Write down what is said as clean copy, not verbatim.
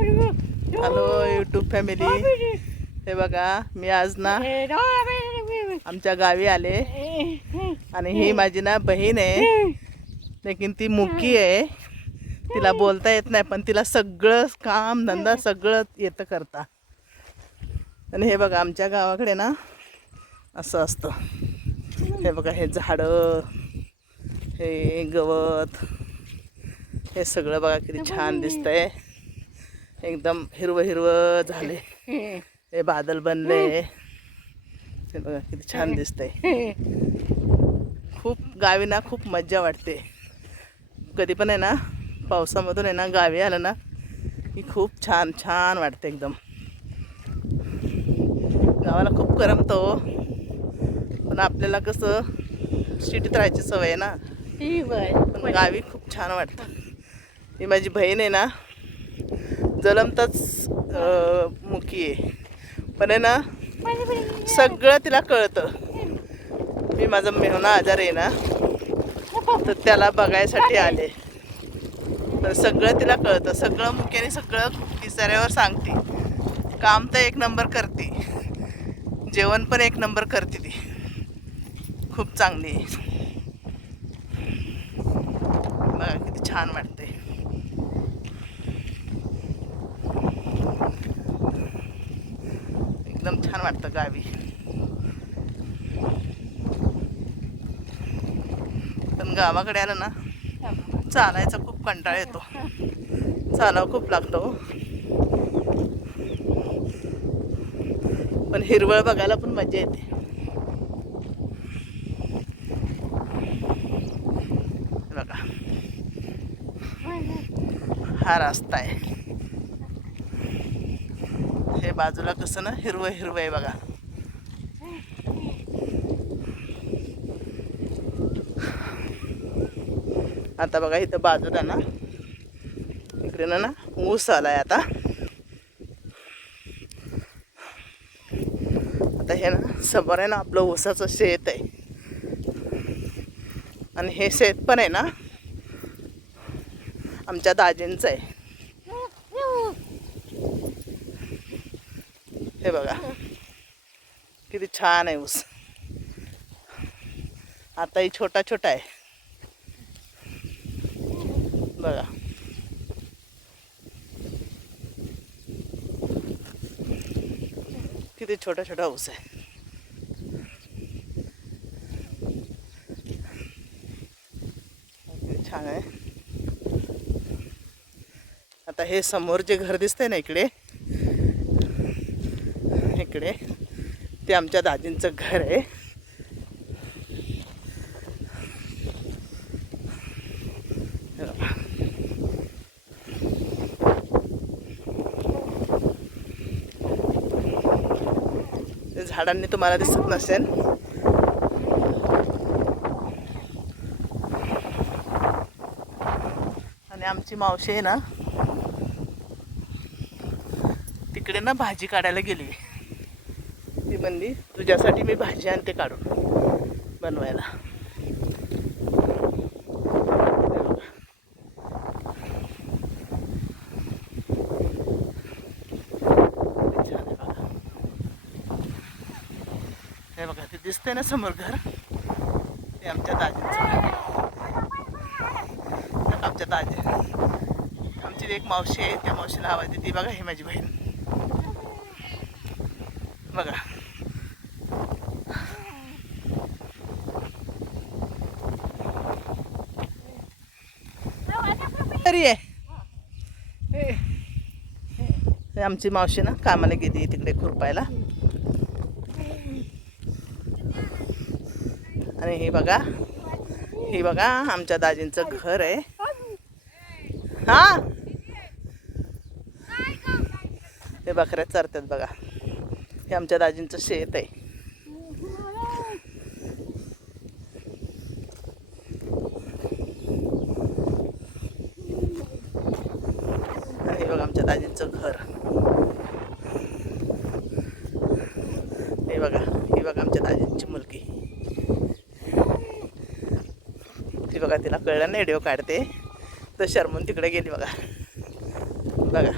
Hello YouTube family. हे बघा मी आज ना आमच्या गावी आले आणि ही माझी ना बहीण आहे, लेकिन ती मुकी आहे, तिला बोलता येत नाही, पण तिला सगळं काम धंदा सगळं येतं करता. आणि हे बघा आमच्या गावाकडे ना असं असतं. हे बघा हे झाडं, हे गवत, हे सगळं बघा किती छान दिसतंय. एकदम हिरवं हिरवं झाले, हे बादल बनले, हे बघा किती छान दिसतंय. खूप गावी ना खूप मज्जा वाटते. कधी पण आहे ना पावसामधून आहे ना गावी आलं ना की खूप छान छान वाटते. एकदम गावाला खूप करमतं हो, पण आपल्याला कसं सिटीत राहायची सवय आहे ना, पण गावी खूप छान वाटतं. ही माझी बहीण आहे ना, जलमताच मुकी आहे, पण आहे ना सगळं तिला कळतं. मी माझा मेहुणा आजार आहे ना, तर त्याला बघायसाठी आले, तर सगळं तिला कळतं. सगळं मुक्याने सगळं तिसऱ्यावर सांगते. काम तर एक नंबर करते, जेवण पण एक नंबर करते. ती खूप चांगली आहे. बघा किती छान वाटते. एकदम छान वाटतं गावी. पण गावाकडे आलं ना चालायचा खूप कंटाळा येतो, चालावं खूप लागतो. पण हिरवळ बघायला पण मजा येते. बघा हा रस्ता आहे, हे बाजूला कसं ना हिरवं हिरवं आहे बघा. आता बघा इथं बाजूला ना इकडे ना ऊस आलाय. आता हे ना समोर आहे ना आपलं ऊसाचं शेत आहे, आणि हे शेत पण आहे ना आमच्या दाजींचं आहे. हे बघा किती छान आहे ऊस. आताही छोटा छोटा आहे बघा. किती छोटा छोटा ऊस आहे. किती छान आहे. आता हे समोर जे घर दिसतंय ना इकडे इकडे, ते आमच्या दाजींचं घर आहे. झाडांनी तुम्हाला दिसत नसेल, आणि आमची मावशी आहे ना तिकडे ना भाजी काढायला गेली. ती म्हणली तुझ्यासाठी मी भाजी आणते काढून बनवायला. हे बघा ते दिसतंय ना समोर घर, ते आमच्या दाजींचं घर. आमच्या दाजी आमची एक मावशी आहे, त्या मावशीला आवाज देते. बघा ही माझी बहीण बघा. तरी आहे आमची मावशी ना कामाला गेली तिकडे खुरपायला. आणि हे बघा आमच्या दाजींचं घर आहे. हा हे बकऱ्या चरतात बघा. हे आमच्या दाजींचं शेत आहे. आणि हे बघा आमच्या दाजींचं घर. हे बघा आमच्या दाजींची मुलगी. ती बघा तिला कळलं नाही व्हिडिओ काढते, तर शर्मून तिकडे गेली बघा. बघा